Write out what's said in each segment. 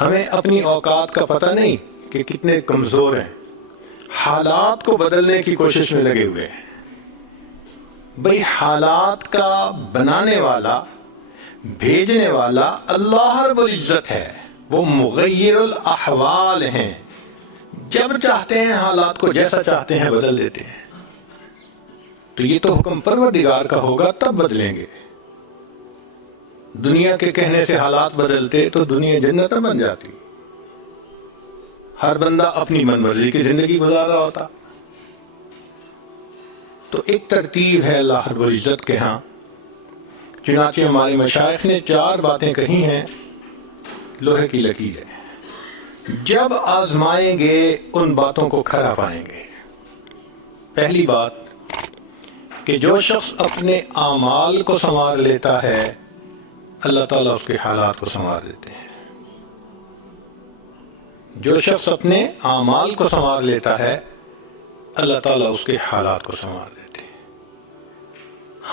ہمیں اپنی اوقات کا پتہ نہیں کہ کتنے کمزور ہیں، حالات کو بدلنے کی کوشش میں لگے ہوئے ہیں۔ بھئی حالات کا بنانے والا، بھیجنے والا اللہ رب العزت ہے، وہ مغیر الاحوال ہیں، جب چاہتے ہیں حالات کو جیسا چاہتے ہیں بدل دیتے ہیں۔ تو یہ تو حکم پروردگار کا ہوگا تب بدلیں گے۔ دنیا کے کہنے سے حالات بدلتے تو دنیا جنت بن جاتی، ہر بندہ اپنی من مرضی کی زندگی گزار رہا ہوتا۔ تو ایک ترتیب ہے اللہ رب العزت کے ہاں، چنانچہ ہمارے مشائخ نے 4 باتیں کہی ہیں، لوہے کی لکیر ہے۔ جب آزمائیں گے ان باتوں کو کھرا پائیں گے۔ پہلی بات کہ جو شخص اپنے اعمال کو سنوار لیتا ہے، اللہ تعالیٰ اس کے حالات کو سنوار دیتے ہیں۔ جو شخص اپنے اعمال کو سنوار لیتا ہے، اللہ تعالیٰ اس کے حالات کو سنوار دیتے ہیں۔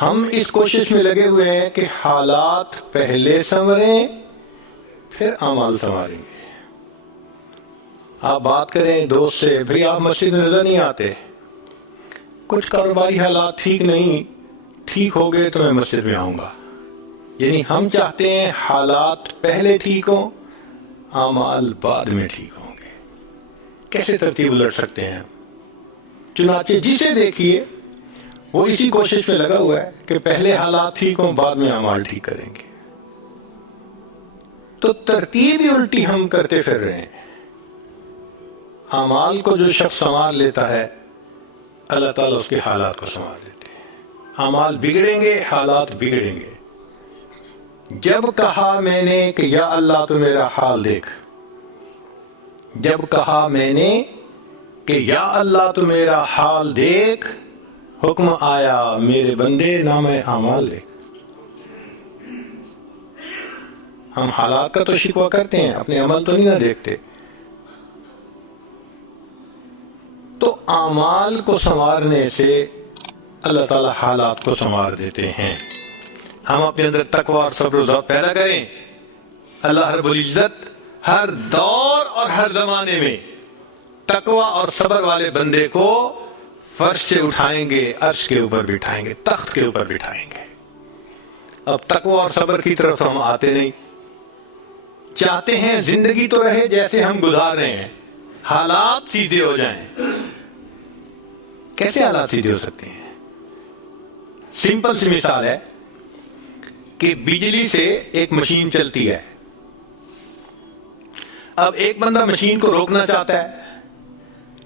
ہم اس کوشش میں لگے ہوئے ہیں کہ حالات پہلے سنوریں پھر اعمال سنواریں گے۔ آپ بات کریں دوست سے، بھئی آپ مسجد میں نظر نہیں آتے، کچھ کاروباری حالات ٹھیک نہیں، ٹھیک ہو گئے تو میں مسجد میں آؤں گا۔ یعنی ہم چاہتے ہیں حالات پہلے ٹھیک ہوں، اعمال بعد میں ٹھیک ہوں گے۔ کیسے ترتیب الٹ سکتے ہیں؟ چنانچہ جسے دیکھیے وہ اسی کوشش میں لگا ہوا ہے کہ پہلے حالات ٹھیک ہوں، بعد میں اعمال ٹھیک کریں گے۔ تو ترتیب ہی الٹی ہم کرتے پھر رہے ہیں۔ اعمال کو جو شخص سنوار لیتا ہے، اللہ تعالیٰ اس کے حالات کو سنوار دیتے ہیں۔ اعمال بگڑیں گے، حالات بگڑیں گے۔ جب کہا میں نے کہ یا اللہ تو میرا حال دیکھ، جب کہا میں نے کہ یا اللہ تو میرا حال دیکھ، حکم آیا میرے بندے نام اعمال لکھ۔ ہم حالات کا تو شکوہ کرتے ہیں، اپنے عمل تو نہیں نہ دیکھتے۔ تو اعمال کو سنوارنے سے اللہ تعالیٰ حالات کو سنوار دیتے ہیں۔ ہم اپنے اندر تقوی اور صبر و ضبط پیدا کریں، اللہ رب العزت ہر دور اور ہر زمانے میں تقوی اور صبر والے بندے کو فرش سے اٹھائیں گے، عرش کے اوپر بٹھائیں گے، تخت کے اوپر بٹھائیں گے۔ اب تقوی اور صبر کی طرف تو ہم آتے نہیں، چاہتے ہیں زندگی تو رہے جیسے ہم گزار رہے ہیں، حالات سیدھے ہو جائیں۔ کیسے حالات سیدھے ہو سکتے ہیں؟ سمپل سی مثال ہے کہ بجلی سے ایک مشین چلتی ہے، اب ایک بندہ مشین کو روکنا چاہتا ہے،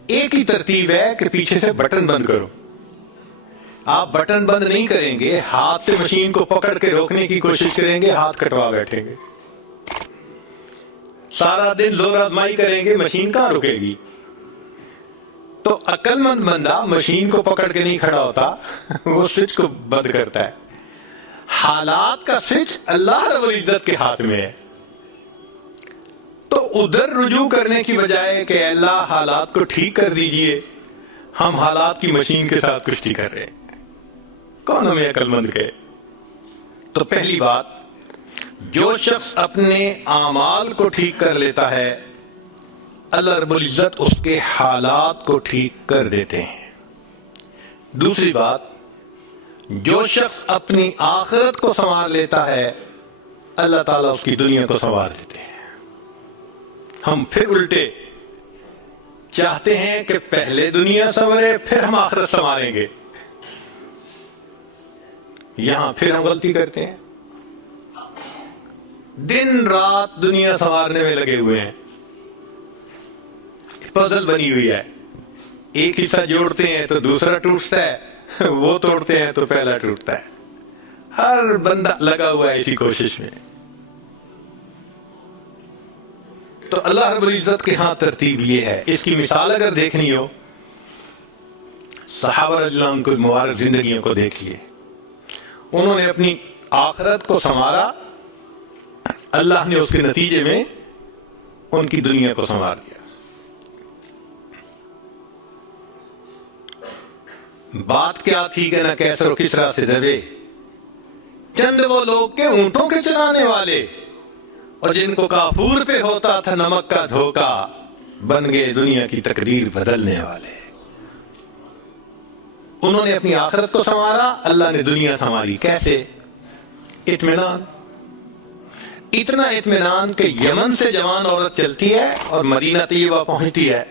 ایک ہی ترتیب ہے کہ پیچھے سے بٹن بند کرو۔ آپ بٹن بند نہیں کریں گے، ہاتھ سے مشین کو پکڑ کے روکنے کی کوشش کریں گے، ہاتھ کٹوا بیٹھیں گے، سارا دن زور آزمائی کریں گے، مشین کہاں رکے گی؟ تو عقل مند بندہ مشین کو پکڑ کے نہیں کھڑا ہوتا، وہ سوئچ کو بند کرتا ہے۔ حالات کا سوئچ اللہ رب العزت کے ہاتھ میں ہے۔ تو ادھر رجوع کرنے کی بجائے کہ اللہ حالات کو ٹھیک کر دیجئے، ہم حالات کی مشین کے ساتھ کشتی کر رہے ہیں۔ کون ہمیں عقل مند کہے؟ تو پہلی بات، جو شخص اپنے اعمال کو ٹھیک کر لیتا ہے، اللہ رب العزت اس کے حالات کو ٹھیک کر دیتے ہیں۔ دوسری بات، جو شخص اپنی آخرت کو سنوار لیتا ہے، اللہ تعالیٰ اس کی دنیا کو سنوار دیتے ہیں۔ ہم پھر الٹے چاہتے ہیں کہ پہلے دنیا سنورے پھر ہم آخرت سنواریں گے، یہاں پھر ہم غلطی کرتے ہیں۔ دن رات دنیا سنوارنے میں لگے ہوئے ہیں، پزل بنی ہوئی ہے، ایک حصہ جوڑتے ہیں تو دوسرا ٹوٹتا ہے، وہ توڑتے ہیں تو پہلا ٹوٹتا ہے۔ ہر بندہ لگا ہوا ہے اسی کوشش میں۔ تو اللہ رب العزت کے ہاں ترتیب یہ ہے۔ اس کی مثال اگر دیکھنی ہو، صحابہ رضی اللہ عنہ کی مبارک زندگیوں کو دیکھیے، انہوں نے اپنی آخرت کو سنوارا، اللہ نے اس کے نتیجے میں ان کی دنیا کو سنوار دیا۔ بات کیا تھی کہ نہ کیسر و کسریٰ سے دبے، چند وہ لوگ کے اونٹوں کے چلانے والے، اور جن کو کافور پہ ہوتا تھا نمک کا دھوکا، بن گئے دنیا کی تقدیر بدلنے والے۔ انہوں نے اپنی آخرت کو سنوارا، اللہ نے دنیا سنواری۔ کیسے؟ اطمینان، اتنا اطمینان کہ یمن سے جوان عورت چلتی ہے اور مدینہ طیبہ پہنچتی ہے،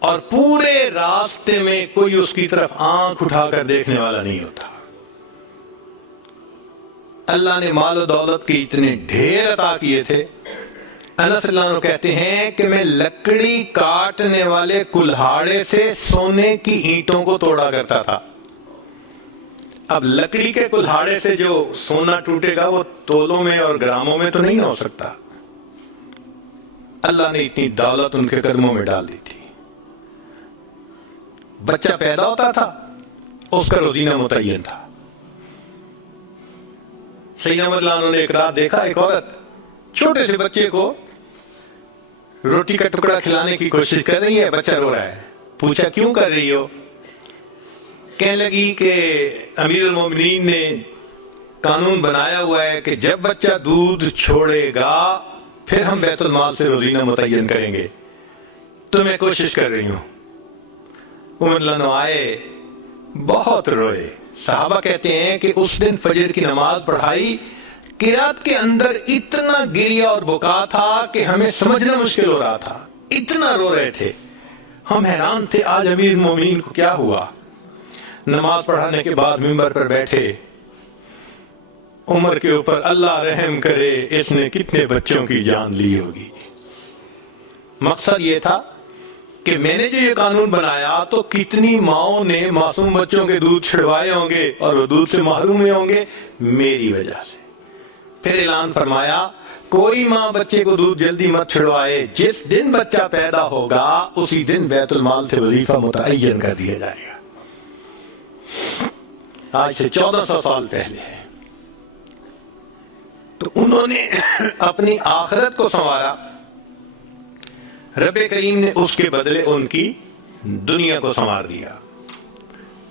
اور پورے راستے میں کوئی اس کی طرف آنکھ اٹھا کر دیکھنے والا نہیں ہوتا۔ اللہ نے مال و دولت کے اتنے ڈھیر عطا کیے تھے۔ انس اللہ عنہ کہتے ہیں کہ میں لکڑی کاٹنے والے کلہاڑے سے سونے کی اینٹوں کو توڑا کرتا تھا۔ اب لکڑی کے کلہاڑے سے جو سونا ٹوٹے گا وہ تولوں میں اور گراموں میں تو نہیں ہو سکتا۔ اللہ نے اتنی دولت ان کے قدموں میں ڈال دی تھی۔ بچہ پیدا ہوتا تھا، اس کا روزینہ متعین تھا۔ سیدنا عمر اللہ نے ایک رات دیکھا، ایک عورت چھوٹے سے بچے کو روٹی کا ٹکڑا کھلانے کی کوشش کر رہی ہے، بچہ رو رہا ہے۔ پوچھا کیوں کر رہی ہو؟ کہنے لگی کہ امیر المومنین نے قانون بنایا ہوا ہے کہ جب بچہ دودھ چھوڑے گا پھر ہم بیت المال سے روزینہ متعین کریں گے، تو میں کوشش کر رہی ہوں۔ عمر اللہ آئے، بہت روئے۔ صحابہ کہتے ہیں کہ اس دن فجر کی نماز پڑھائی، قرات کے اندر اتنا گریہ اور بکا تھا کہ ہمیں سمجھنا مشکل ہو رہا تھا، اتنا رو رہے تھے۔ ہم حیران تھے آج امیر المومنین کو کیا ہوا۔ نماز پڑھانے کے بعد منبر پر بیٹھے، عمر کے اوپر اللہ رحم کرے، اس نے کتنے بچوں کی جان لی ہوگی۔ مقصد یہ تھا کہ میں نے جو یہ قانون بنایا تو کتنی ماؤں نے معصوم بچوں کے دودھ چھڑوائے ہوں گے اور وہ دودھ سے محروم ہوئے ہوں گے میری وجہ سے۔ پھر اعلان فرمایا کوئی ماں بچے کو دودھ جلدی مت چھڑوائے، جس دن بچہ پیدا ہوگا اسی دن بیت المال سے وظیفہ متعین کر دیا جائے گا۔ آج سے 1400 سال پہلے ہے۔ تو انہوں نے اپنی آخرت کو سنوارا، رب کریم نے اس کے بدلے ان کی دنیا کو سنوار دیا۔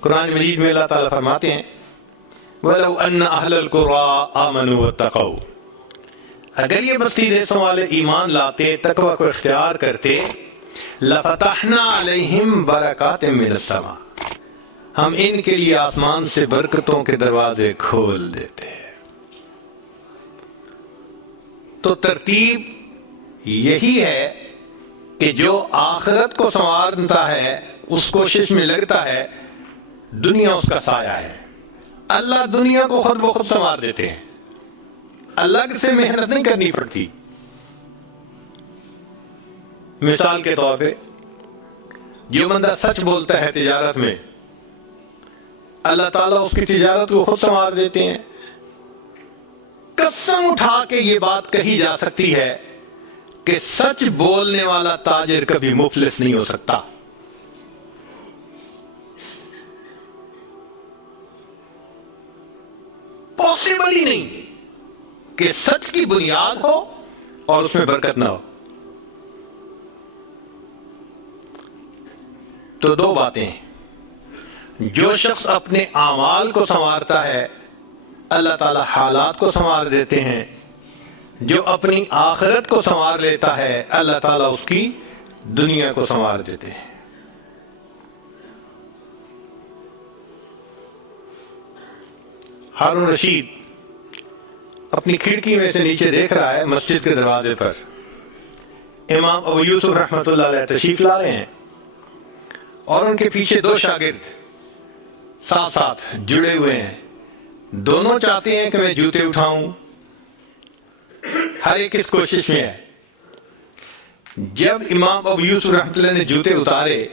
قرآن مجید میں اللہ تعالیٰ فرماتے ہیں وَلَوْ أَنَّ أَهْلَ الْقُرَىٰ آمَنُوا وَاتَّقَوْا، اگر یہ بستی دیسوں والے ایمان لاتے، تقوی کو اختیار کرتے، لَفَتَحْنَا عَلَيْهِمْ بَرَكَاتٍ مِّنَ السَّمَاءِ، ہم ان کے لیے آسمان سے برکتوں کے دروازے کھول دیتے۔ تو ترتیب یہی ہے کہ جو آخرت کو سنوارتا ہے، اس کوشش میں لگتا ہے، دنیا اس کا سایہ ہے۔ اللہ دنیا کو خود بخود سنوار دیتے ہیں، الگ سے محنت نہیں کرنی پڑتی۔ مثال کے طور پہ جو بندہ سچ بولتا ہے تجارت میں، اللہ تعالیٰ اس کی تجارت کو خود سنوار دیتے ہیں۔ قسم اٹھا کے یہ بات کہی جا سکتی ہے کہ سچ بولنے والا تاجر کبھی مفلس نہیں ہو سکتا۔ پاسبل ہی نہیں کہ سچ کی بنیاد ہو اور اس میں برکت نہ ہو۔ تو دو باتیں، جو شخص اپنے اعمال کو سنوارتا ہے اللہ تعالیٰ حالات کو سنوار دیتے ہیں، جو اپنی آخرت کو سنوار لیتا ہے اللہ تعالیٰ اس کی دنیا کو سنوار دیتے ہیں۔ ہارون رشید اپنی کھڑکی میں سے نیچے دیکھ رہا ہے، مسجد کے دروازے پر امام ابو یوسف رحمۃ اللہ علیہ تشریف لا رہے ہیں، اور ان کے پیچھے دو شاگرد ساتھ ساتھ جڑے ہوئے ہیں۔ دونوں چاہتے ہیں کہ میں جوتے اٹھاؤں، ہر ایک اس کوشش میں ہے۔ جب امام ابو یوسف رحمۃ اللہ نے جوتے اتارے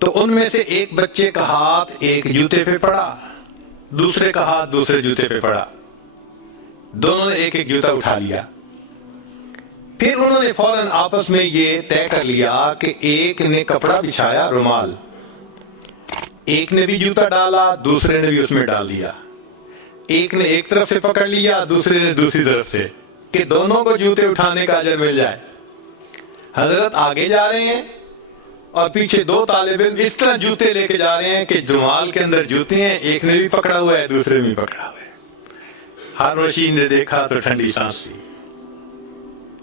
تو ان میں سے ایک بچے کا ہاتھ ایک جوتے پہ پڑا، دوسرے کا ہاتھ دوسرے جوتے پہ پڑا، دونوں نے ایک ایک جوتا اٹھا لیا۔ پھر انہوں نے فوراً آپس میں یہ طے کر لیا کہ ایک نے کپڑا بچھایا، رومال، ایک نے بھی جوتا ڈالا، دوسرے نے بھی اس میں ڈال دیا، ایک نے ایک طرف سے پکڑ لیا، دوسرے نے دوسری طرف سے، کہ دونوں کو جوتے اٹھانے کا اجر مل جائے۔ حضرت آگے جا رہے ہیں اور پیچھے دو طالب علم اس طرح جوتے لے کے جا رہے ہیں کہ رومال کے اندر جوتے ہیں، ایک نے بھی پکڑا ہوا ہے دوسرے نے بھی پکڑا ہوا ہے۔ ہارون رشید نے دیکھا تو ٹھنڈی سانس لی.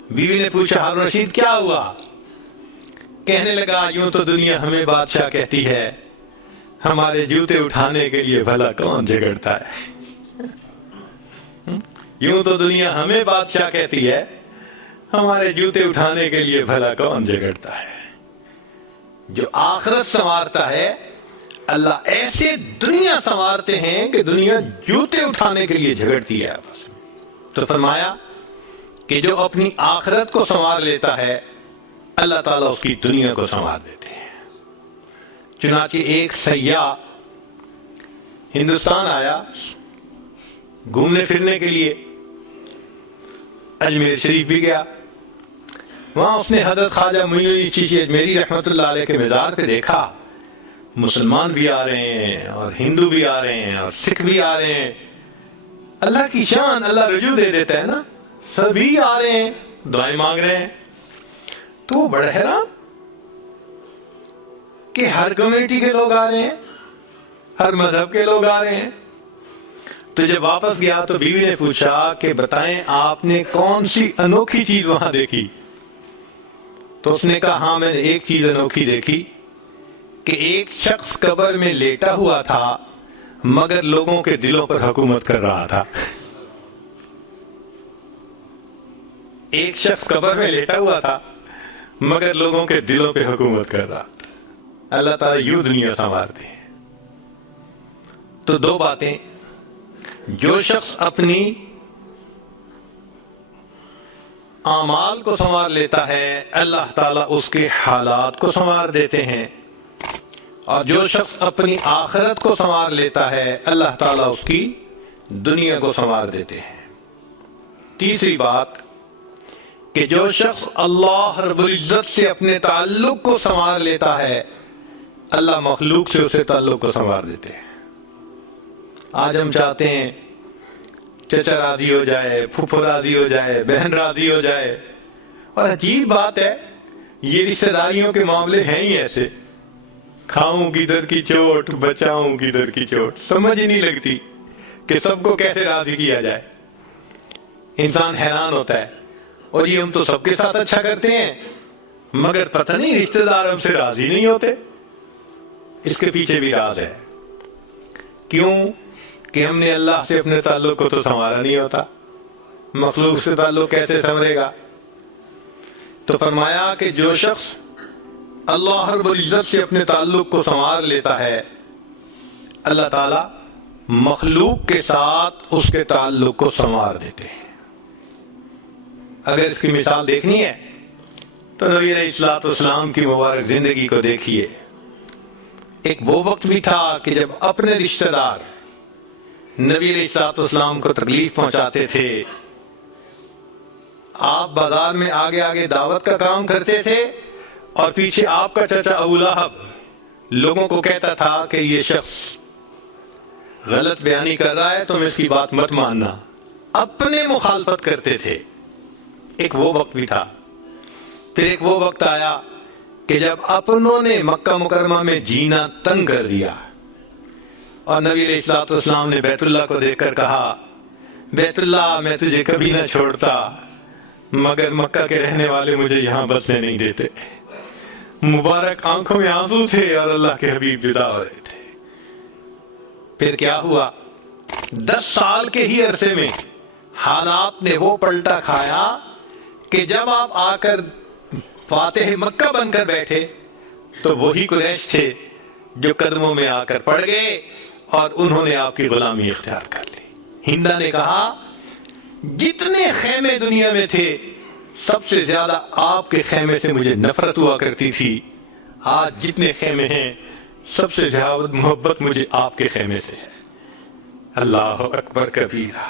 بیوی نے پوچھا ہارون رشید کیا ہوا؟ کہنے لگا یوں تو دنیا ہمیں بادشاہ کہتی ہے، ہمارے جوتے اٹھانے کے لیے بھلا کون جھگڑتا ہے. یوں تو دنیا ہمیں بادشاہ کہتی ہے، ہمارے جوتے اٹھانے کے لیے بھلا کون جھگڑتا ہے. جو آخرت سنوارتا ہے اللہ ایسے دنیا سنوارتے ہیں کہ دنیا جوتے اٹھانے کے لیے جھگڑتی ہے آپس میں. تو فرمایا کہ جو اپنی آخرت کو سنوار لیتا ہے اللہ تعالیٰ اس کی دنیا کو سنوار دیتے ہیں. چنانچہ ایک سیاح ہندوستان آیا گھومنے پھرنے کے لیے، اجمیر شریف بھی گیا. وہاں اس نے حضرت خواجہ معین الدین چشتی اجمیری رحمۃ اللہ علیہ کے مزار پہ دیکھا مسلمان بھی آ رہے ہیں اور ہندو بھی آ رہے ہیں اور سکھ بھی آ رہے ہیں. اللہ کی شان، اللہ رجوع دے دیتا ہے نا، سبھی آ رہے ہیں دعائیں مانگ رہے ہیں. تو وہ بڑا حیران کہ ہر کمیونٹی کے لوگ آ رہے ہیں، ہر مذہب کے لوگ آ رہے ہیں. تو جب واپس گیا تو بیوی نے پوچھا کہ بتائیں آپ نے کون سی انوکھی چیز وہاں دیکھی؟ تو اس نے کہا ہاں میں نے ایک چیز انوکھی دیکھی کہ ایک شخص قبر میں لیٹا ہوا تھا مگر لوگوں کے دلوں پر حکومت کر رہا تھا. ایک شخص قبر میں لیٹا ہوا تھا مگر لوگوں کے دلوں پہ حکومت کر رہا تھا. اللہ تعالیٰ یوں دنیا سنوارتے ہیں. تو دو باتیں، جو شخص اپنی اعمال کو سنوار لیتا ہے اللہ تعالیٰ اس کے حالات کو سنوار دیتے ہیں، اور جو شخص اپنی آخرت کو سنوار لیتا ہے اللہ تعالیٰ اس کی دنیا کو سنوار دیتے ہیں. تیسری بات کہ جو شخص اللہ رب العزت سے اپنے تعلق کو سنوار لیتا ہے اللہ مخلوق سے اسے تعلق کو سنوار دیتے ہیں. آج ہم چاہتے ہیں چچا راضی ہو جائے، پھوپھو راضی ہو جائے، بہن راضی ہو جائے، اور عجیب بات ہے یہ رشتہ داریوں کے معاملے ہیں ہی ایسے، کھاؤں کدھر کی چوٹ بچاؤں کدھر کی چوٹ، سمجھ ہی نہیں لگتی کہ سب کو کیسے راضی کیا جائے. انسان حیران ہوتا ہے اور یہ ہم تو سب کے ساتھ اچھا کرتے ہیں مگر پتہ نہیں رشتہ دار ہم سے راضی نہیں ہوتے. اس کے پیچھے بھی راز ہے. کیوں؟ کہ ہم نے اللہ سے اپنے تعلق کو تو سنوارا نہیں ہوتا، مخلوق سے تعلق کیسے سنورے گا؟ تو فرمایا کہ جو شخص اللہ رب العزت سے اپنے تعلق کو سنوار لیتا ہے اللہ تعالیٰ مخلوق کے ساتھ اس کے تعلق کو سنوار دیتے ہیں. اگر اس کی مثال دیکھنی ہے تو نبی علیہ الصلوۃ والسلام کی مبارک زندگی کو دیکھیے. ایک وہ وقت بھی تھا کہ جب اپنے رشتہ دار نبی علیہ الصلوۃ والسلام کو تکلیف پہنچاتے تھے، آپ بازار میں آگے آگے دعوت کا کام کرتے تھے اور پیچھے آپ کا چچا ابو لہب لوگوں کو کہتا تھا کہ یہ شخص غلط بیانی کر رہا ہے تم اس کی بات مت ماننا. اپنے مخالفت کرتے تھے. ایک وہ وقت بھی تھا. پھر ایک وہ وقت آیا کہ جب اپنوں نے مکہ مکرمہ میں جینا تنگ کر دیا اور نبی علیہ الصلوۃ والسلام نے بیت اللہ کو دیکھ کر کہا بیت اللہ میں تجھے کبھی نہ چھوڑتا مگر مکہ کے رہنے والے مجھے یہاں بسنے نہیں دیتے. مبارک آنکھوں میں آنسو تھے اور اللہ کے حبیب جدا ہو رہے تھے. پھر کیا ہوا؟ 10 سال کے ہی عرصے میں حالات نے وہ پلٹا کھایا کہ جب آپ آ کر فاتح مکہ بن کر بیٹھے تو وہی قریش تھے جو قدموں میں آ کر پڑ گئے اور انہوں نے آپ کی غلامی اختیار کر لی. ہندا نے کہا جتنے خیمے دنیا میں تھے سب سے زیادہ آپ کے خیمے سے مجھے نفرت ہوا کرتی تھی، آج جتنے خیمے ہیں سب سے زیادہ محبت مجھے آپ کے خیمے سے ہے. اللہ اکبر کبیرہ.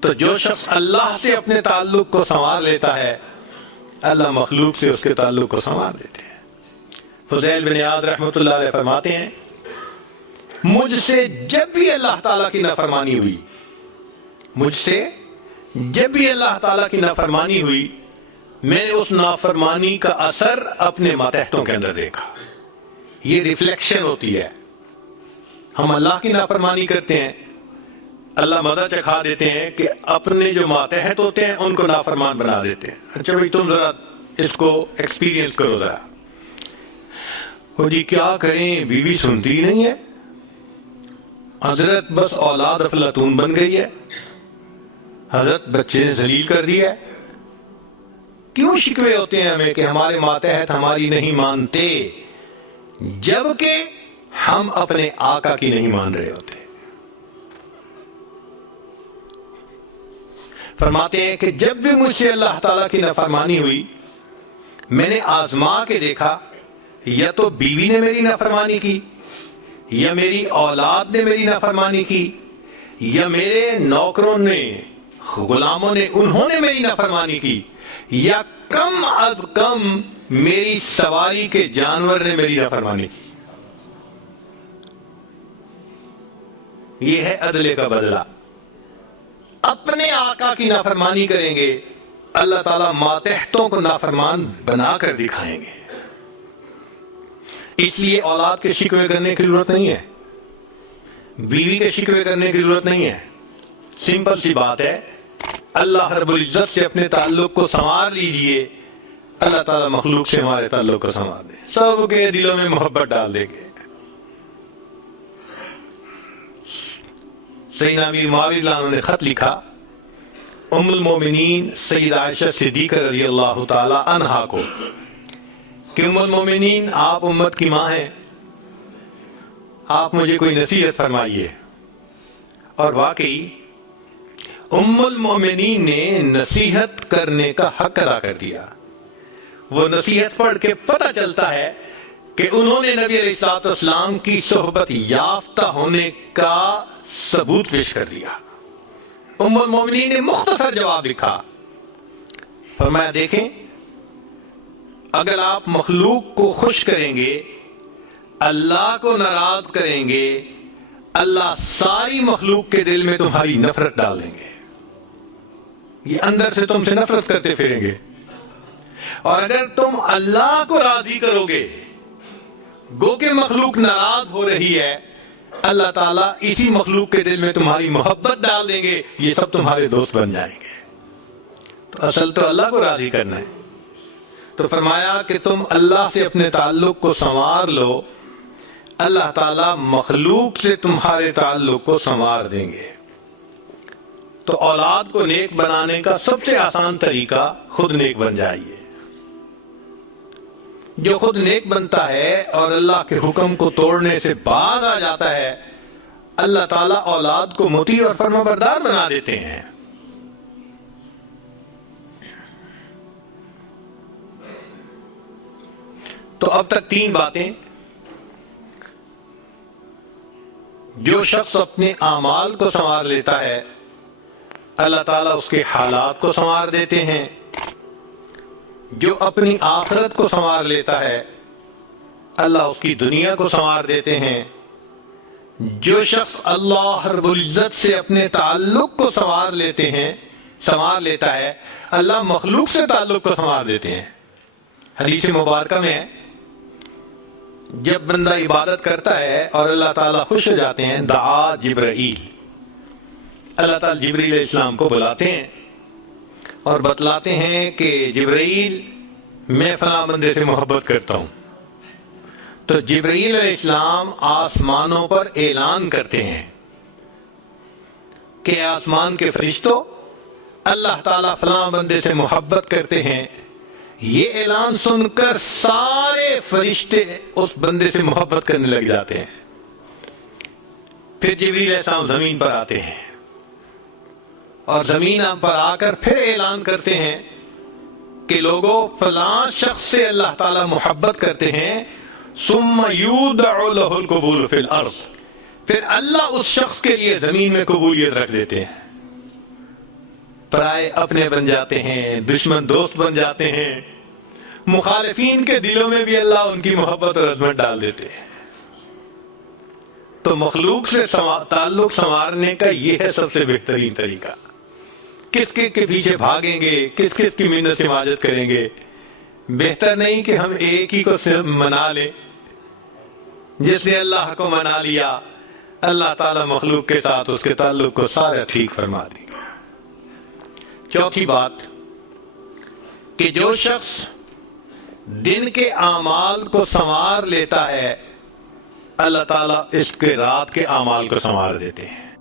تو جو شخص اللہ سے اپنے تعلق کو سنوار لیتا ہے اللہ مخلوق سے اس کے تعلق کو سنوار دیتے ہیں. فضیل بن عیاض رحمۃ اللہ علیہ فرماتے ہیں مجھ سے جب بھی اللہ تعالیٰ کی نافرمانی ہوئی، مجھ سے جب بھی اللہ تعالیٰ کی نافرمانی ہوئی میں نے اس نافرمانی کا اثر اپنے ماتحتوں کے اندر دیکھا. یہ ریفلیکشن ہوتی ہے. ہم اللہ کی نافرمانی کرتے ہیں اللہ مزہ چکھا دیتے ہیں کہ اپنے جو ماتحت ہوتے ہیں ان کو نافرمان بنا دیتے ہیں. اچھا بھائی تم ذرا اس کو ایکسپیرینس کرو ذرا. وہ جی کیا کریں، بیوی سنتی نہیں ہے، حضرت بس اولاد افلاطون بن گئی ہے، حضرت بچے نے ذلیل کر دیا ہے. کیوں شکوے ہوتے ہیں ہمیں کہ ہمارے ماتحت ہماری نہیں مانتے، جبکہ ہم اپنے آقا کی نہیں مان رہے ہوتے. فرماتے ہیں کہ جب بھی مجھ سے اللہ تعالیٰ کی نافرمانی ہوئی، میں نے آزما کے دیکھا، یا تو بیوی نے میری نافرمانی کی، یا میری اولاد نے میری نافرمانی کی، یا میرے نوکروں نے، غلاموں نے، انہوں نے میری نافرمانی کی، یا کم از کم میری سواری کے جانور نے میری نافرمانی کی. یہ ہے عدل کا بدلہ. اپنے آقا کی نافرمانی کریں گے، اللہ تعالیٰ ماتحتوں کو نافرمان بنا کر دکھائیں گے. اس لیے اولاد کے شکوے کرنے کی ضرورت نہیں ہے، بیوی کے شکوے کرنے کی ضرورت نہیں ہے. سمپل سی بات ہے، اللہ رب العزت سے اپنے تعلق کو سنوار لیجئے، اللہ تعالیٰ مخلوق سے ہمارے تعلق کو سنوار دے، سب کے دلوں میں محبت ڈال دے گے. سیدنا امیر معاویہ رضی اللہ عنہ نے خط لکھا ام المومنین سیدہ عائشہ صدیقہ رضی اللہ تعالی عنہا کو کہ ام المومنین آپ امت کی ماں ہیں، آپ مجھے کوئی نصیحت فرمائیے. اور واقعی ام المومنین نے نصیحت کرنے کا حق ادا کر دیا. وہ نصیحت پڑھ کے پتہ چلتا ہے کہ انہوں نے نبی علیہ الصلوۃ والسلام کی صحبت یافتہ ہونے کا ثبوت پیش کر دیا. ام المومنین نے مختصر جواب لکھا، فرمایا دیکھیں اگر آپ مخلوق کو خوش کریں گے، اللہ کو ناراض کریں گے، اللہ ساری مخلوق کے دل میں تمہاری نفرت ڈال دیں گے. یہ اندر سے تم سے نفرت کرتے پھریں گے. اور اگر تم اللہ کو راضی کرو گے، گو کہ مخلوق ناراض ہو رہی ہے، اللہ تعالیٰ اسی مخلوق کے دل میں تمہاری محبت ڈال دیں گے، یہ سب تمہارے دوست بن جائیں گے. تو اصل تو اللہ کو راضی کرنا ہے. تو فرمایا کہ تم اللہ سے اپنے تعلق کو سنوار لو، اللہ تعالیٰ مخلوق سے تمہارے تعلق کو سنوار دیں گے. تو اولاد کو نیک بنانے کا سب سے آسان طریقہ خود نیک بن جائیے. جو خود نیک بنتا ہے اور اللہ کے حکم کو توڑنے سے باز آ جاتا ہے، اللہ تعالیٰ اولاد کو مطیع اور فرمانبردار بنا دیتے ہیں. تو اب تک 3 باتیں. جو شخص اپنے اعمال کو سنوار لیتا ہے، اللہ تعالیٰ اس کے حالات کو سنوار دیتے ہیں. جو اپنی آخرت کو سنوار لیتا ہے، اللہ اس کی دنیا کو سنوار دیتے ہیں. جو شخص اللہ رب العزت سے اپنے تعلق کو سنوار لیتا ہے، اللہ مخلوق سے تعلق کو سنوار دیتے ہیں. حدیث مبارکہ میں ہے جب بندہ عبادت کرتا ہے اور اللہ تعالیٰ خوش ہو جاتے ہیں، دعا جبرائیل، اللہ تعالیٰ جبرائیل علیہ السلام کو بلاتے ہیں اور بتلاتے ہیں کہ جبرائیل میں فلاں بندے سے محبت کرتا ہوں. تو جبرائیل علیہ السلام آسمانوں پر اعلان کرتے ہیں کہ آسمان کے فرشتوں، اللہ تعالیٰ فلاں بندے سے محبت کرتے ہیں. یہ اعلان سن کر سارے فرشتے اس بندے سے محبت کرنے لگ جاتے ہیں. پھر جبرائیل علیہ السلام زمین پر آتے ہیں اور زمین پر آ کر پھر اعلان کرتے ہیں کہ لوگوں فلاں شخص سے اللہ تعالیٰ محبت کرتے ہیں. ثم یودع له القبول فی الارض، پھر اللہ اس شخص کے لیے زمین میں قبولیت رکھ دیتے ہیں. پرائے اپنے بن جاتے ہیں، دشمن دوست بن جاتے ہیں، مخالفین کے دلوں میں بھی اللہ ان کی محبت اور عظمت ڈال دیتے ہیں. تو مخلوق سے تعلق سنوارنے کا یہ ہے سب سے بہترین طریقہ. کس کے پیچھے بھاگیں گے، کس کس کی منت سے حمایت کریں گے؟ بہتر نہیں کہ ہم ایک ہی کو منا لیں. جس نے اللہ کو منا لیا، اللہ تعالیٰ مخلوق کے ساتھ اس کے تعلق کو سارا ٹھیک فرما دیں گے۔ چوتھی بات کہ جو شخص دن کے اعمال کو سنوار لیتا ہے، اللہ تعالیٰ اس کے رات کے اعمال کو سنوار دیتے ہیں۔